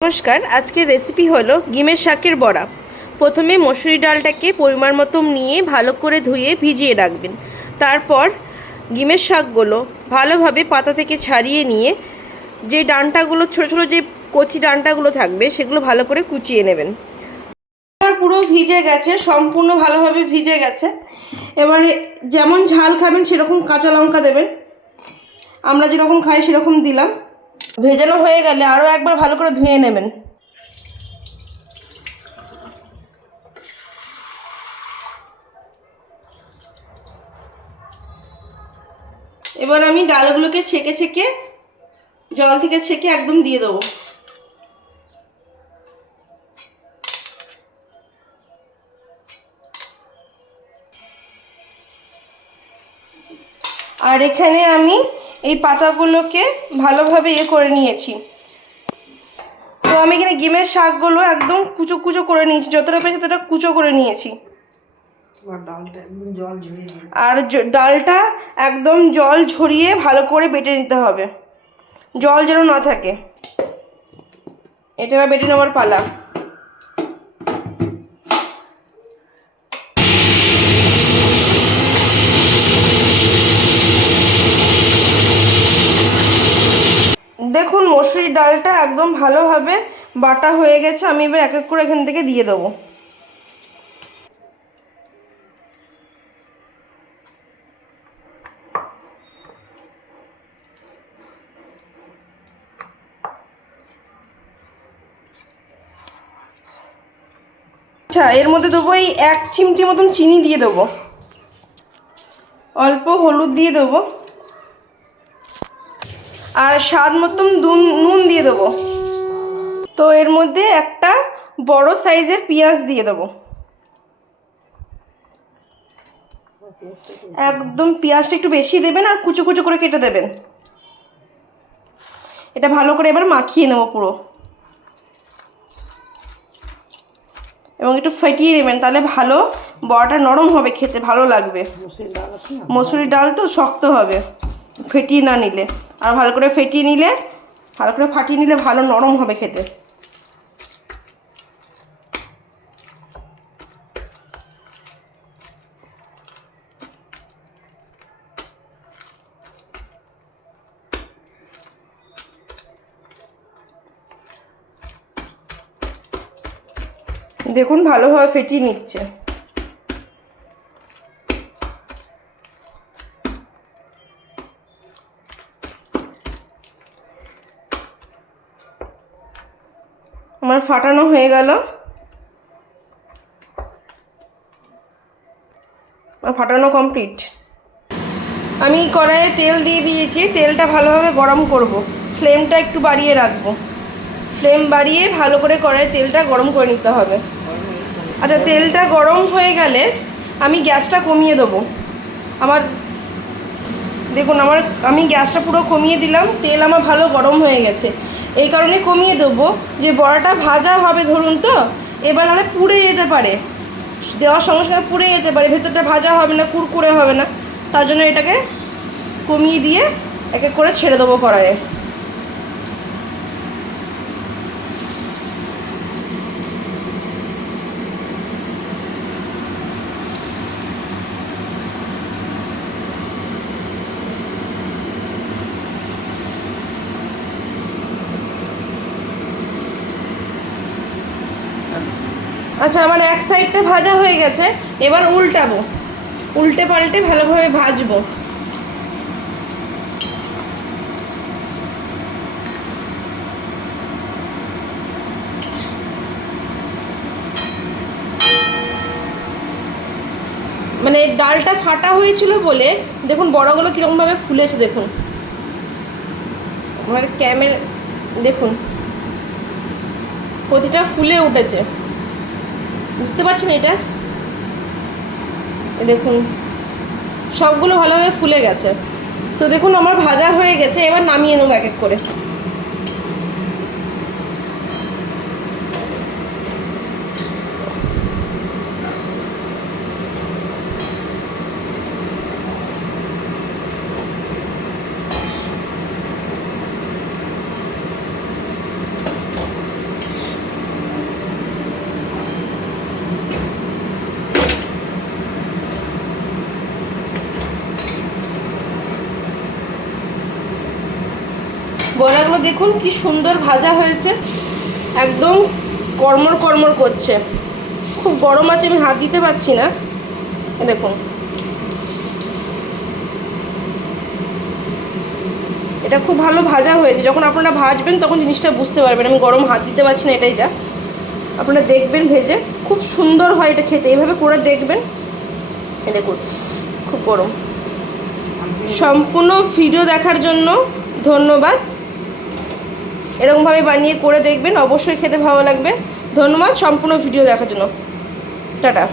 নমস্কার, আজকের রেসিপি হলো ডিমের শাকের বড়া। প্রথমে মসুরি ডালটাকে পরিমাণ মতো নিয়ে ভালো করে ধুয়ে ভিজিয়ে রাখবেন। তারপর ডিমের শাকগুলো ভালোভাবে পাতা থেকে ছাড়িয়ে নিয়ে যে ডাঁটাগুলো ছোটো ছোটো যে কচি ডাঁটাগুলো থাকবে সেগুলো ভালো করে কুচিয়ে নেবেন। আমার পুরো ভিজে গেছে, সম্পূর্ণ ভালোভাবে ভিজে গেছে। এবারে যেমন ঝাল খাবেন সেরকম কাঁচা লঙ্কা দেবেন, আমরা যেরকম খাই সেরকম দিলাম। ভেজানো হয়ে গেলে আরও একবার ভালো করে ধুয়ে নেবেন। এবার আমি ডালগুলোকে ছেঁকে ছেঁকে জল থেকে ছেঁকে একদম দিয়ে দেবো। আর এখানে আমি এই পাতাগুলোকে ভালোভাবে করে নিয়েছি। তো আমি এখানে ডিমের শাকগুলো একদম কুচো কুচো করে নিয়েছি, যতটা পেয়েছি ততটা কুচো করে নিয়েছি। আর ডালটা একদম জল ঝরিয়ে ভালো করে বেটে নিতে হবে, জল যেন না থাকে। এটা এবার বেটে নেওয়ার পালা। দেখুন মসুরির ডালটা একদম ভালোভাবে বাটা হয়ে গেছে। আমি এবার এক এক করে এখান থেকে দিয়ে দেবো। আচ্ছা, এর মধ্যে দেবো এই 1 চিমটি মতন চিনি দিয়ে দেবো, অল্প হলুদ দিয়ে দেবো, আর স্বাদ মতন নুন দিয়ে দেবো। তো এর মধ্যে একটা বড় সাইজের পেঁয়াজ দিয়ে দেবো। একদম পেঁয়াজটা একটু বেশি দেবেন আর কুচো কুচো করে কেটে দেবেন। এটা ভালো করে এবার মাখিয়ে নেবো পুরো, এবং একটু ফেটিয়ে নেবেন, তাহলে ভালো বড়াটা নরম হবে, খেতে ভালো লাগবে। মসুরির ডাল তো শক্ত হবে ফেটিয়ে না নিলে, আর ভালো করে ফেটিয়ে নিলে, ভালো করে ফাটিয়ে নিলে ভালো নরম হবে খেতে। দেখুন ভালোভাবে ফেটিয়ে নিচ্ছে। আমার ফাটানো হয়ে গেল, আমার ফাটানো কমপ্লিট। আমি কড়াইয়ে তেল দিয়ে দিয়েছি, তেলটা ভালোভাবে গরম করব। ফ্লেমটা একটু বাড়িয়ে রাখবো, ফ্লেম বাড়িয়ে ভালো করে কড়াইয়ে তেলটা গরম করে নিতে হবে। আচ্ছা, তেলটা গরম হয়ে গেলে আমি গ্যাসটা কমিয়ে দেবো। আমার দেখুন আমি গ্যাসটা পুরো কমিয়ে দিলাম, তেল আমার ভালো গরম হয়ে গেছে। এই কারণে কমিয়ে দেবো যে বড়াটা ভাজা হবে ধরুন, তো এবার নাহলে পুড়ে যেতে পারে, দেওয়ার সঙ্গে সঙ্গে পুড়ে যেতে পারে, ভেতরটা ভাজা হবে না, কুড়কুড়ে হবে না। তার জন্য এটাকে কমিয়ে দিয়ে এক এক করে ছেড়ে দেবো কড়াইয়ে। আচ্ছা, আমার এক সাইডটা ভাজা হয়ে গেছে, এবার উল্টাবো, উল্টে পাল্টে ভালোভাবে ভাজবো। মানে ডালটা ফাটা হয়েছিল বলে দেখুন বড়গুলো কীরকমভাবে ফুলেছে। দেখুন আমার ক্যামেরা, দেখুন প্রতিটা ফুলে উঠেছে, বুঝতে পারছেন এটা? দেখুন সবগুলো ভালোভাবে ফুলে গেছে। তো দেখুন আমার ভাজা হয়ে গেছে, এবার নামিয়ে নেবো এক এক করে। বড়াগুলো দেখুন কি সুন্দর ভাজা হয়েছে, একদম কড়মড় কড়মড় করছে। খুব গরম আছে, আমি হাত দিতে পারছি না। দেখুন এটা খুব ভালো ভাজা হয়েছে। যখন আপনারা ভাজবেন তখন জিনিসটা বুঝতে পারবেন। আমি গরম হাত দিতে পারছি না, এটাই যা। আপনারা দেখবেন ভেজে, খুব সুন্দর হয় এটা খেতে। এইভাবে করে দেখবেন। এই দেখুন খুব গরম। সম্পূর্ণ ভিডিও দেখার জন্য ধন্যবাদ। এরকমভাবে বানিয়ে করে দেখবেন, অবশ্যই খেতে ভালো লাগবে। ধন্যবাদ সম্পূর্ণ ভিডিও দেখার জন্য। টাটা।